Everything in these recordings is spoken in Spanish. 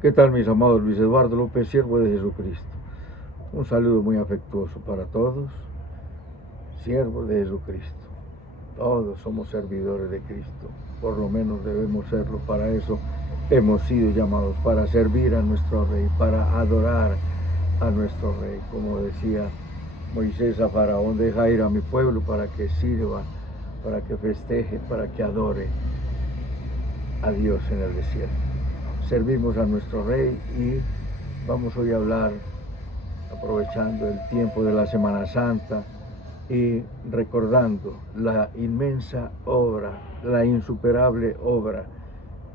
¿Qué tal, mis amados? Luis Eduardo López, siervo de Jesucristo. Un saludo muy afectuoso para todos, siervos de Jesucristo. Todos somos servidores de Cristo, por lo menos debemos serlo. Para eso hemos sido llamados, para servir a nuestro Rey, para adorar a nuestro Rey. Como decía Moisés a Faraón, deja ir a mi pueblo para que sirva, para que festeje, para que adore a Dios en el desierto. Servimos a nuestro Rey y vamos hoy a hablar, aprovechando el tiempo de la Semana Santa y recordando la inmensa obra, la insuperable obra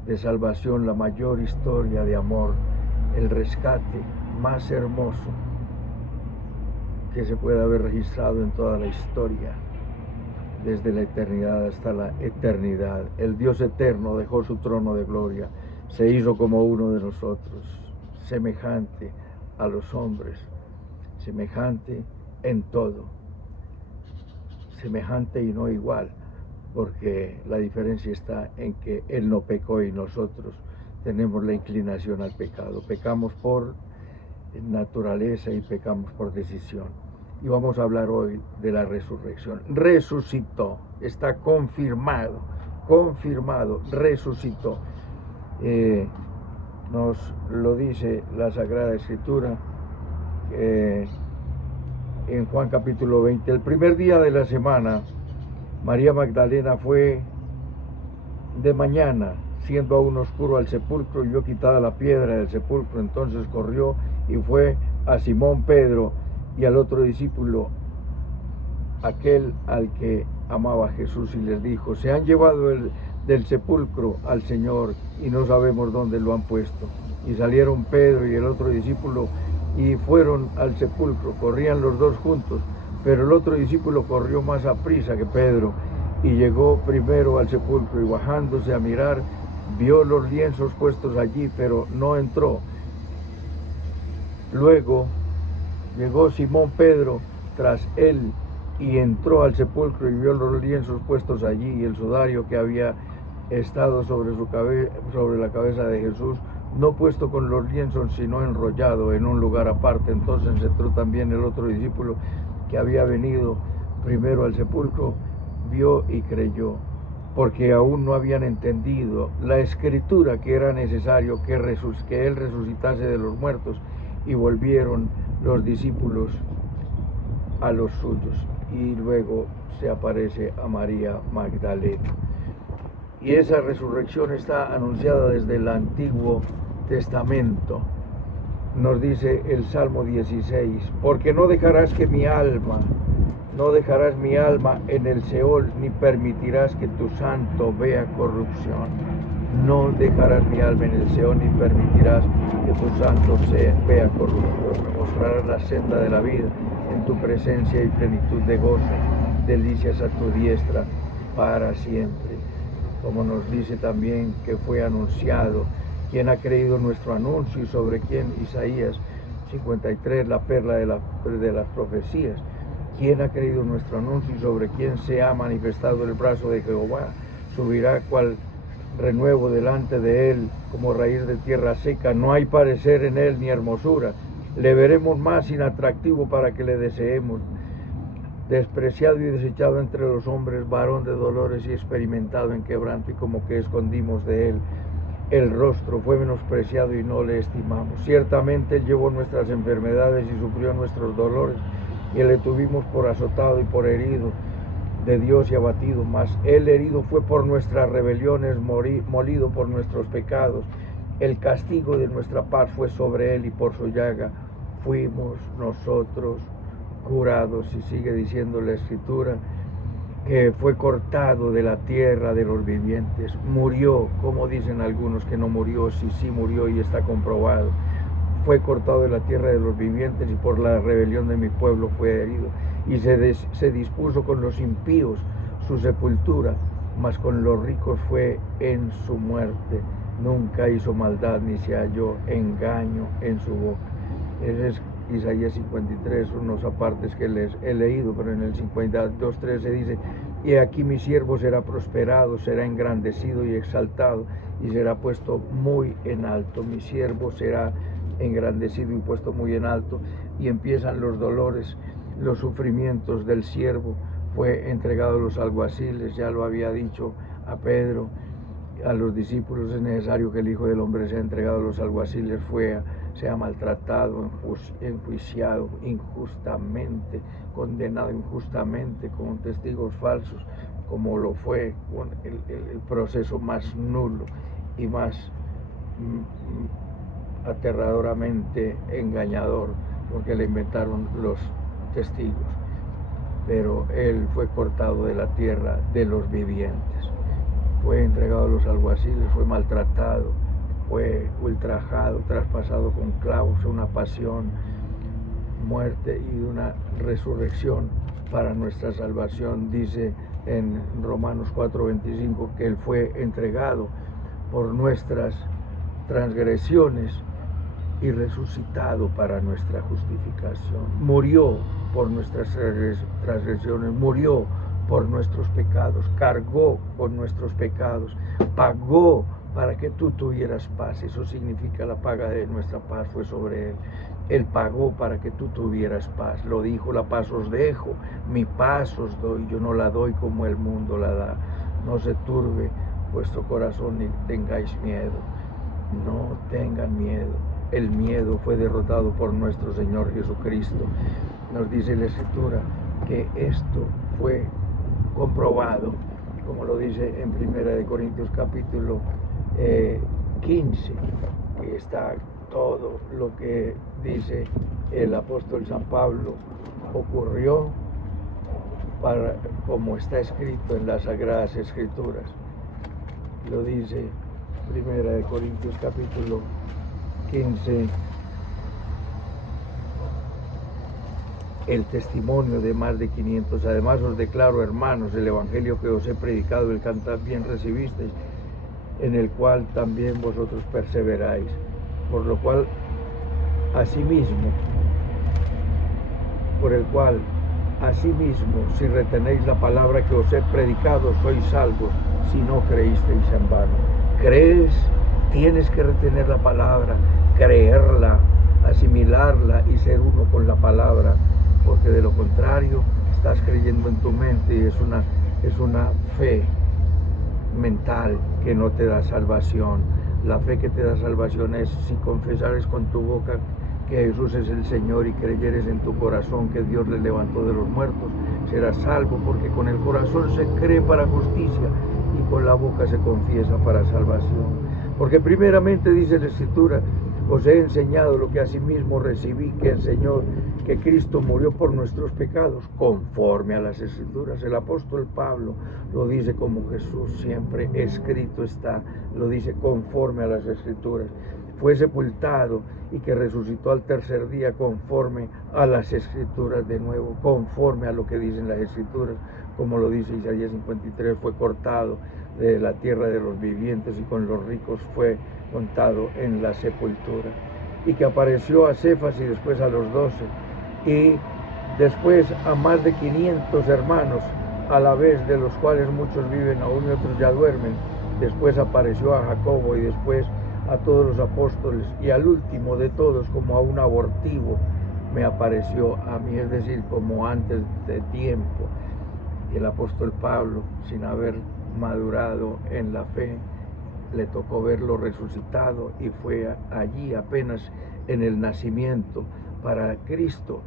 de salvación, la mayor historia de amor, el rescate más hermoso que se puede haber registrado en toda la historia, desde la eternidad hasta la eternidad. El Dios eterno dejó su trono de gloria, se hizo como uno de nosotros, semejante a los hombres, semejante en todo, semejante y no igual, porque la diferencia está en que Él no pecó y nosotros tenemos la inclinación al pecado. Pecamos por naturaleza y pecamos por decisión. Y vamos a hablar hoy de la resurrección. Resucitó, está confirmado, resucitó. Nos lo dice la Sagrada Escritura en Juan capítulo 20. El primer día de la semana, María Magdalena fue de mañana, siendo aún oscuro, al sepulcro y vio quitada la piedra del sepulcro. Entonces corrió y fue a Simón Pedro y al otro discípulo, aquel al que amaba Jesús, y les dijo: se han llevado del sepulcro al Señor y no sabemos dónde lo han puesto. Y salieron Pedro y el otro discípulo y fueron al sepulcro. Corrían los dos juntos, pero el otro discípulo corrió más aprisa que Pedro y llegó primero al sepulcro, y bajándose a mirar, vio los lienzos puestos allí, pero no entró. Luego llegó Simón Pedro tras él y entró al sepulcro y vio los lienzos puestos allí y el sudario que había estado sobre la cabeza de Jesús, no puesto con los lienzos, sino enrollado en un lugar aparte. Entonces entró también el otro discípulo que había venido primero al sepulcro, vio y creyó, porque aún no habían entendido la escritura que era necesario que Él resucitase de los muertos. Y volvieron los discípulos a los suyos, y luego se aparece a María Magdalena. Y esa resurrección está anunciada desde el Antiguo Testamento. Nos dice el Salmo 16: porque no dejarás mi alma en el Seol, ni permitirás que tu santo vea corrupción. No dejarás mi alma en el Seol, ni permitirás que tu santo vea corrupción. Me mostrarás la senda de la vida, en tu presencia y plenitud de gozo, delicias a tu diestra para siempre. Como nos dice también que fue anunciado, ¿quién ha creído nuestro anuncio? Y sobre quién, Isaías 53, la perla de las profecías. ¿Quién ha creído nuestro anuncio? Y sobre quién se ha manifestado el brazo de Jehová. Subirá cual renuevo delante de él, como raíz de tierra seca. No hay parecer en él ni hermosura. Le veremos más inatractivo para que le deseemos. Despreciado y desechado entre los hombres, varón de dolores y experimentado en quebranto, y como que escondimos de él el rostro. Fue menospreciado y no le estimamos. Ciertamente él llevó nuestras enfermedades y sufrió nuestros dolores, y le tuvimos por azotado y por herido de Dios y abatido. Mas él herido fue por nuestras rebeliones, molido por nuestros pecados. El castigo de nuestra paz fue sobre él, y por su llaga fuimos nosotros curados. Y sigue diciendo la Escritura que fue cortado de la tierra de los vivientes. Murió, como dicen algunos que no murió, sí murió, y está comprobado. Fue cortado de la tierra de los vivientes, y por la rebelión de mi pueblo fue herido. Y se dispuso con los impíos su sepultura, mas con los ricos fue en su muerte. Nunca hizo maldad, ni se halló engaño en su boca. Ese es Isaías 53, unos apartes que les he leído, pero en el 52:13 dice Y aquí mi siervo será prosperado, será engrandecido y exaltado, y será puesto muy en alto. Mi siervo será engrandecido y puesto muy en alto. Y empiezan los dolores, los sufrimientos del siervo. Fue entregado a los alguaciles, ya lo había dicho a Pedro, a los discípulos: es necesario que el Hijo del Hombre sea entregado a los alguaciles, sea maltratado, enjuiciado injustamente, condenado injustamente con testigos falsos, como lo fue con el proceso más nulo y más aterradoramente engañador, porque le inventaron los testigos. Pero él fue cortado de la tierra de los vivientes, fue entregado a los alguaciles, fue maltratado, fue ultrajado, traspasado con clavos, una pasión, muerte y una resurrección para nuestra salvación. Dice en Romanos 4:25 que él fue entregado por nuestras transgresiones y resucitado para nuestra justificación. Murió por nuestras transgresiones, murió por nuestros pecados, cargó con nuestros pecados, pagó para que tú tuvieras paz. Eso significa la paga de nuestra paz fue sobre él. Él pagó para que tú tuvieras paz. Lo dijo: la paz os dejo, mi paz os doy, yo no la doy como el mundo la da. No se turbe vuestro corazón ni tengáis miedo. No tengan miedo. El miedo fue derrotado por nuestro Señor Jesucristo. Nos dice la Escritura que esto fue comprobado, como lo dice en 1 Corintios capítulo 15, que está todo lo que dice el apóstol San Pablo ocurrió como está escrito en las Sagradas Escrituras. Lo dice 1 Corintios capítulo 15, el testimonio de más de 500. Además os declaro, hermanos, el evangelio que os he predicado, el que también recibisteis, en el cual también vosotros perseveráis, por el cual asimismo, si retenéis la palabra que os he predicado, sois salvos, si no creísteis en vano. ¿Crees? Tienes que retener la palabra, creerla, asimilarla y ser uno con la palabra, porque de lo contrario estás creyendo en tu mente y es una fe mental que no te da salvación. La fe que te da salvación es si confesares con tu boca que Jesús es el Señor y creyeres en tu corazón que Dios le levantó de los muertos, serás salvo, porque con el corazón se cree para justicia y con la boca se confiesa para salvación. Porque primeramente dice la Escritura: os he enseñado lo que asimismo recibí, que enseñó, que Cristo murió por nuestros pecados, conforme a las Escrituras. El apóstol Pablo lo dice como Jesús siempre escrito está, lo dice conforme a las Escrituras. Fue sepultado y que resucitó al tercer día conforme a las Escrituras de nuevo, conforme a lo que dicen las Escrituras, como lo dice Isaías 53, fue cortado de la tierra de los vivientes y con los ricos fue contado en la sepultura. Y que apareció a Cefas y después a los 12 y después a más de 500 hermanos a la vez, de los cuales muchos viven aún y otros ya duermen. Después apareció a Jacobo y después a todos los apóstoles, y al último de todos, como a un abortivo, me apareció a mí, es decir, como antes de tiempo. Y el apóstol Pablo, sin haber madurado en la fe, le tocó verlo resucitado y fue allí apenas en el nacimiento para Cristo.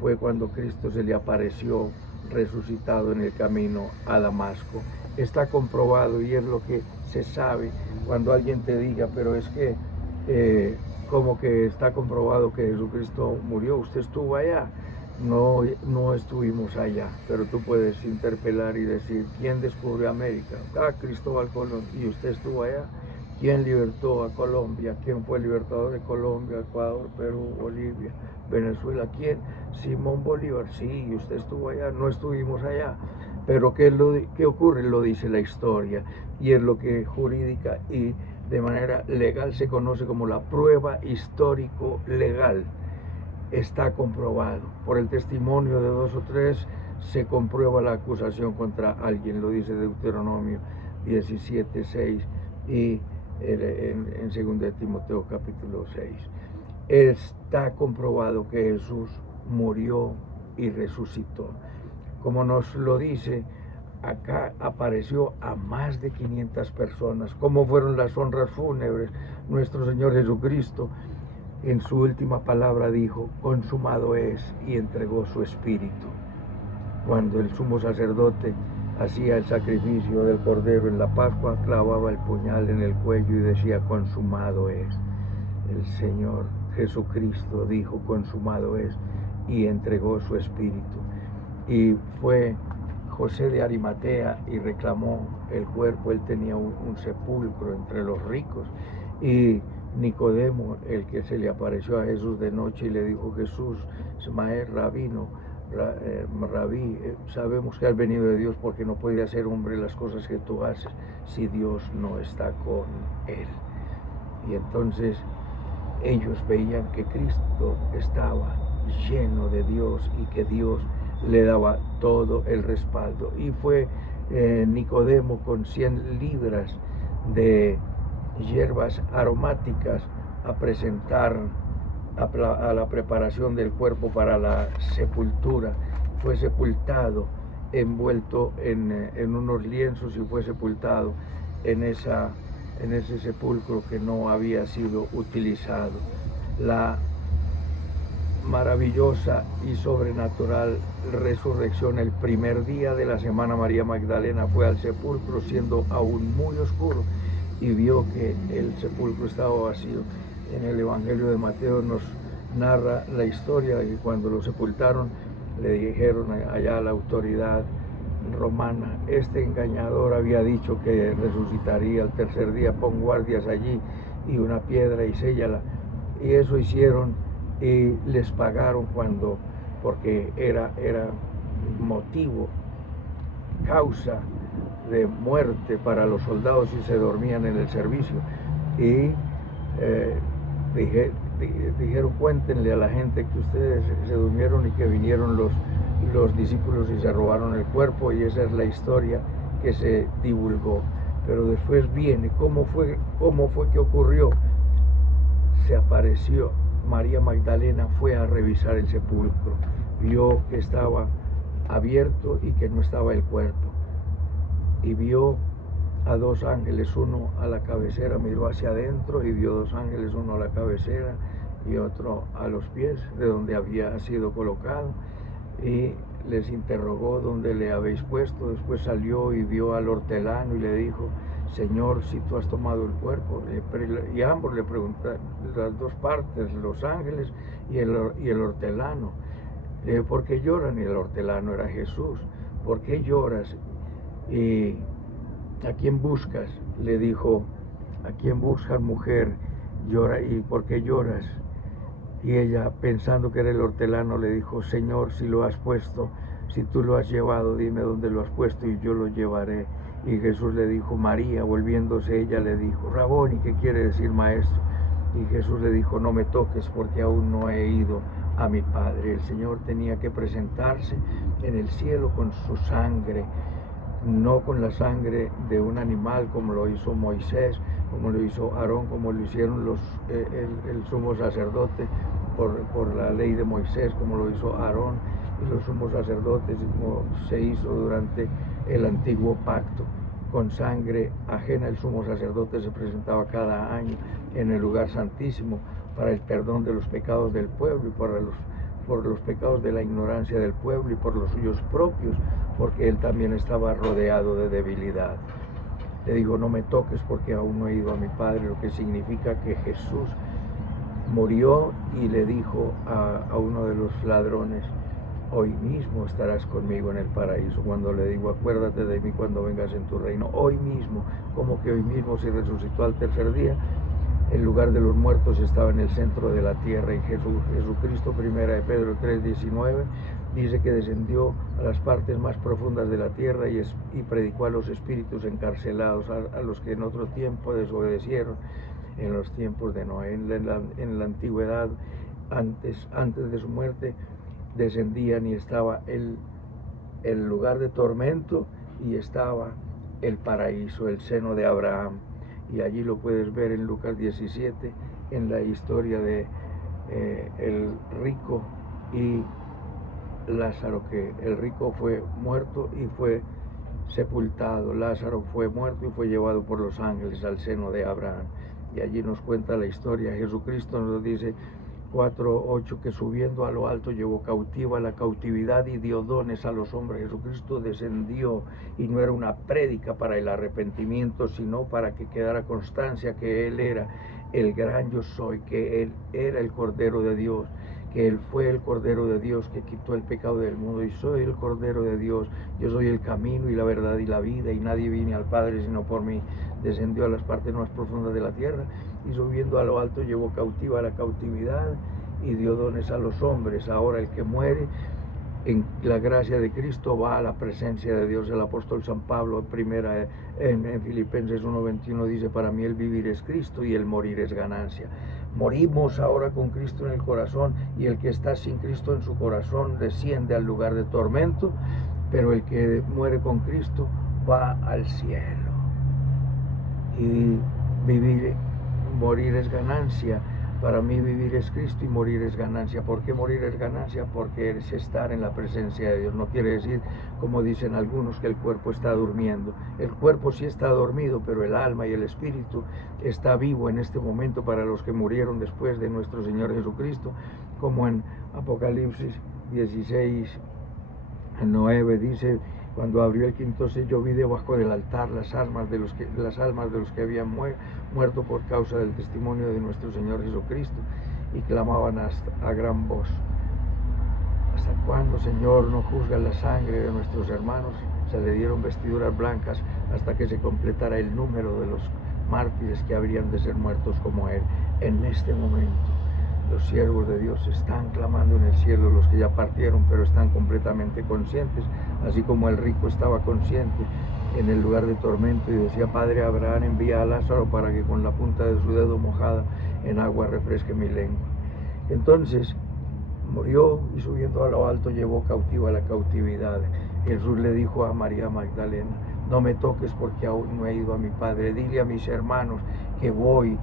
Fue cuando Cristo se le apareció resucitado en el camino a Damasco. Está comprobado y es lo que se sabe. Cuando alguien te diga, pero es que como que está comprobado que Jesucristo murió, usted estuvo allá. No estuvimos allá, pero tú puedes interpelar y decir: ¿quién descubrió América? Cristóbal Colón. ¿Y usted estuvo allá? ¿Quién libertó a Colombia? ¿Quién fue el libertador de Colombia, Ecuador, Perú, Bolivia, Venezuela? ¿Quién? Simón Bolívar. Sí, y usted estuvo allá. No estuvimos allá. Pero ¿qué ocurre? Lo dice la historia, y es lo que jurídica y de manera legal se conoce como la prueba histórico-legal. Está comprobado por el testimonio de 2 o 3, se comprueba la acusación contra alguien, lo dice Deuteronomio 17:6 y en 2 de Timoteo capítulo 6. Está comprobado que Jesús murió y resucitó. Como nos lo dice, acá apareció a más de 500 personas. ¿Cómo fueron las honras fúnebres? Nuestro Señor Jesucristo en su última palabra dijo, consumado es, y entregó su espíritu. Cuando el sumo sacerdote hacía el sacrificio del cordero en la Pascua, clavaba el puñal en el cuello y decía, consumado es. El Señor Jesucristo dijo, consumado es, y entregó su espíritu. Y fue José de Arimatea y reclamó el cuerpo. Él tenía un sepulcro entre los ricos. Y Nicodemo, el que se le apareció a Jesús de noche y le dijo, Jesús, Smael, Rabino, Rabí, sabemos que has venido de Dios porque no puede hacer hombre las cosas que tú haces si Dios no está con él. Y entonces ellos veían que Cristo estaba lleno de Dios y que Dios le daba todo el respaldo. Y fue Nicodemo con 100 libras de hierbas aromáticas a presentar a la preparación del cuerpo para la sepultura. Fue sepultado envuelto en unos lienzos y fue sepultado en ese sepulcro que no había sido utilizado. La maravillosa y sobrenatural resurrección, el primer día de la semana, María Magdalena fue al sepulcro siendo aún muy oscuro y vio que el sepulcro estaba vacío. En el Evangelio de Mateo nos narra la historia de que cuando lo sepultaron le dijeron allá a la autoridad romana, este engañador había dicho que resucitaría al tercer día, pon guardias allí y una piedra y séllala. Y eso hicieron y les pagaron porque era motivo, causa de muerte para los soldados si se dormían en el servicio. Y dijeron, cuéntenle a la gente que ustedes se durmieron y que vinieron los discípulos y se robaron el cuerpo, y esa es la historia que se divulgó. Pero después viene, ¿cómo fue que ocurrió? Se apareció. María Magdalena fue a revisar el sepulcro, vio que estaba abierto y que no estaba el cuerpo, y vio a dos ángeles, uno a la cabecera, miró hacia adentro y vio dos ángeles, uno a la cabecera y otro a los pies de donde había sido colocado, y les interrogó dónde le habéis puesto. Después salió y vio al hortelano y le dijo, Señor, si tú has tomado el cuerpo. Y ambos le preguntaron, las dos partes, los ángeles y el hortelano, ¿por qué lloran? Y el hortelano era Jesús. ¿Por qué lloras? ¿Y a quién buscas? Le dijo, ¿a quién buscas, mujer? Llora. ¿Y por qué lloras? Y ella, pensando que era el hortelano, le dijo, Señor, si lo has puesto, si tú lo has llevado, dime dónde lo has puesto y yo lo llevaré. Y Jesús le dijo, María. Volviéndose ella le dijo, Raboni, ¿qué quiere decir maestro? Y Jesús le dijo, no me toques porque aún no he ido a mi Padre. El Señor tenía que presentarse en el cielo con su sangre, no con la sangre de un animal como lo hizo Moisés, como lo hizo Aarón, como lo hicieron el sumo sacerdote por la ley de Moisés, como lo hizo Aarón y los sumos sacerdotes, como se hizo durante el antiguo pacto. Con sangre ajena el sumo sacerdote se presentaba cada año en el lugar santísimo para el perdón de los pecados del pueblo y por los pecados de la ignorancia del pueblo y por los suyos propios, porque él también estaba rodeado de debilidad. Le dijo, no me toques porque aún no he ido a mi Padre, lo que significa que Jesús murió y le dijo a uno de los ladrones, hoy mismo estarás conmigo en el paraíso. Cuando le digo, acuérdate de mí cuando vengas en tu reino, hoy mismo, como que hoy mismo, si resucitó al tercer día. El lugar de los muertos estaba en el centro de la tierra, y Jesucristo, primera de Pedro 3:19, dice que descendió a las partes más profundas de la tierra y predicó a los espíritus encarcelados, a los que en otro tiempo desobedecieron, en los tiempos de Noé. En la antigüedad, antes de su muerte, descendían y estaba el el lugar de tormento y estaba el paraíso, el seno de Abraham. Y allí lo puedes ver en Lucas 17, en la historia de el rico y Lázaro, que el rico fue muerto y fue sepultado. Lázaro fue muerto y fue llevado por los ángeles al seno de Abraham. Y allí nos cuenta la historia. Jesucristo nos dice 4:8 que subiendo a lo alto llevó cautiva la cautividad y dio dones a los hombres. Jesucristo descendió y no era una prédica para el arrepentimiento, sino para que quedara constancia que Él era el gran yo soy, que Él era el Cordero de Dios, que Él fue el Cordero de Dios que quitó el pecado del mundo, y soy el Cordero de Dios, yo soy el camino y la verdad y la vida, y nadie viene al Padre sino por mí. Descendió a las partes más profundas de la tierra, y subiendo a lo alto llevó cautiva la cautividad y dio dones a los hombres. Ahora el que muere en la gracia de Cristo va a la presencia de Dios. El apóstol San Pablo en Filipenses 1:21 dice: para mí el vivir es Cristo y el morir es ganancia. Morimos ahora con Cristo en el corazón, y el que está sin Cristo en su corazón desciende al lugar de tormento, pero el que muere con Cristo va al cielo. Y morir es ganancia. Para mí vivir es Cristo y morir es ganancia. ¿Por qué morir es ganancia? Porque es estar en la presencia de Dios. No quiere decir, como dicen algunos, que el cuerpo está durmiendo. El cuerpo sí está dormido, pero el alma y el espíritu está vivo en este momento para los que murieron después de nuestro Señor Jesucristo, como en Apocalipsis 16:9 dice: cuando abrió el quinto sello vi debajo del altar las almas de los que habían muerto por causa del testimonio de nuestro Señor Jesucristo, y clamaban a gran voz: ¿hasta cuándo, Señor, no juzgas la sangre de nuestros hermanos? Se le dieron vestiduras blancas hasta que se completara el número de los mártires que habrían de ser muertos como Él. En este momento los siervos de Dios están clamando en el cielo, los que ya partieron, pero están completamente conscientes, así como el rico estaba consciente en el lugar de tormento y decía: Padre Abraham, envía a Lázaro para que con la punta de su dedo mojada en agua refresque mi lengua. Entonces murió, y subiendo a lo alto llevó cautiva la cautividad. Jesús le dijo a María Magdalena: no me toques, porque aún no he ido a mi Padre. Dile a mis hermanos que voy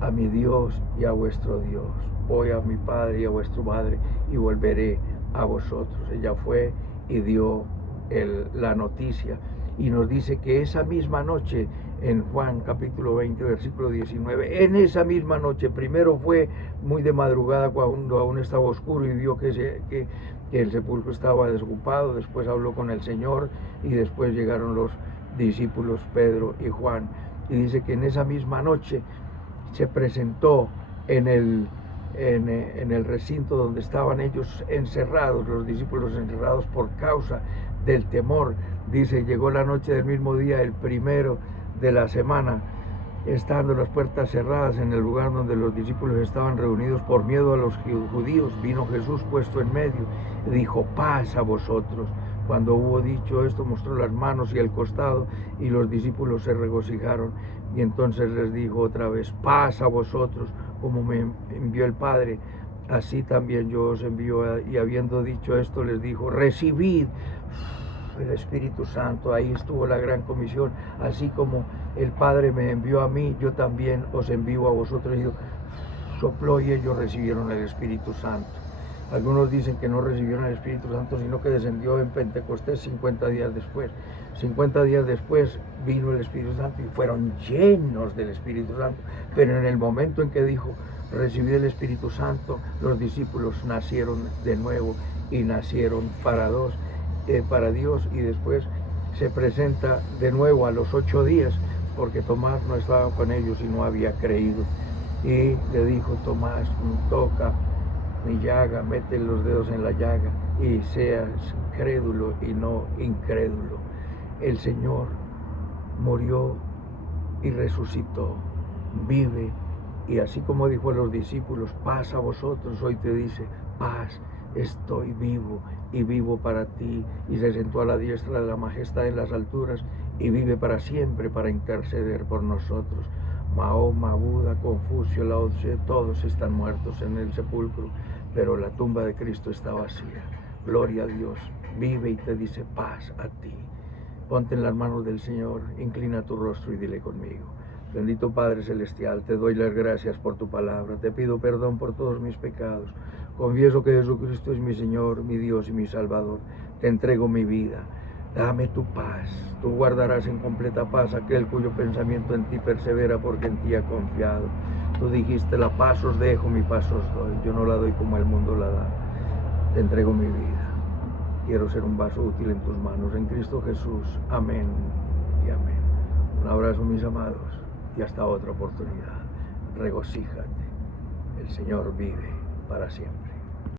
a mi Dios y a vuestro Dios. Voy a mi Padre y a vuestro Padre, y volveré a vosotros. Ella fue y dio la noticia, y nos dice que esa misma noche, en Juan capítulo 20, versículo 19, en esa misma noche, primero fue muy de madrugada, cuando aún estaba oscuro, y vio que el sepulcro estaba desocupado. Después habló con el Señor, y después llegaron los discípulos Pedro y Juan, y dice que en esa misma noche se presentó en el recinto donde estaban ellos encerrados, los discípulos encerrados por causa del temor. Dice: llegó la noche del mismo día, el primero de la semana, estando las puertas cerradas en el lugar donde los discípulos estaban reunidos por miedo a los judíos, vino Jesús puesto en medio y dijo: paz a vosotros. Cuando hubo dicho esto, mostró las manos y el costado, y los discípulos se regocijaron. Y entonces les dijo otra vez: paz a vosotros. Como me envió el Padre, así también yo os envío. Y habiendo dicho esto, les dijo: recibid el Espíritu Santo. Ahí estuvo la gran comisión: así como el Padre me envió a mí, yo también os envío a vosotros. Y sopló, y ellos recibieron el Espíritu Santo. Algunos dicen que no recibieron el Espíritu Santo, sino que descendió en Pentecostés 50 días después. 50 días después vino el Espíritu Santo y fueron llenos del Espíritu Santo. Pero en el momento en que dijo: recibid el Espíritu Santo, los discípulos nacieron de nuevo y nacieron para Dios. Y después se presenta de nuevo a los 8 días, porque Tomás no estaba con ellos y no había creído. Y le dijo: Tomás, toca mi llaga, mete los dedos en la llaga, y seas crédulo y no incrédulo. El Señor murió y resucitó, vive, y así como dijo a los discípulos: paz a vosotros, hoy te dice: paz, estoy vivo y vivo para ti. Y se sentó a la diestra de la majestad en las alturas, y vive para siempre para interceder por nosotros. Mahoma, Buda, Confucio, Lao Tse, todos están muertos en el sepulcro, pero la tumba de Cristo está vacía. Gloria a Dios. vive y te dice paz a ti. Ponte en las manos del Señor, inclina tu rostro y dile conmigo. Bendito Padre Celestial, te doy las gracias por tu palabra, te pido perdón por todos mis pecados, confieso que Jesucristo es mi Señor, mi Dios y mi Salvador, te entrego mi vida, dame tu paz, tú guardarás en completa paz aquel cuyo pensamiento en ti persevera porque en ti ha confiado. Tú dijiste, la paz os dejo, mi paz os doy, yo no la doy como el mundo la da, te entrego mi vida, quiero ser un vaso útil en tus manos, en Cristo Jesús, amén y amén. Un abrazo, mis amados, y hasta otra oportunidad. Regocíjate, el Señor vive para siempre.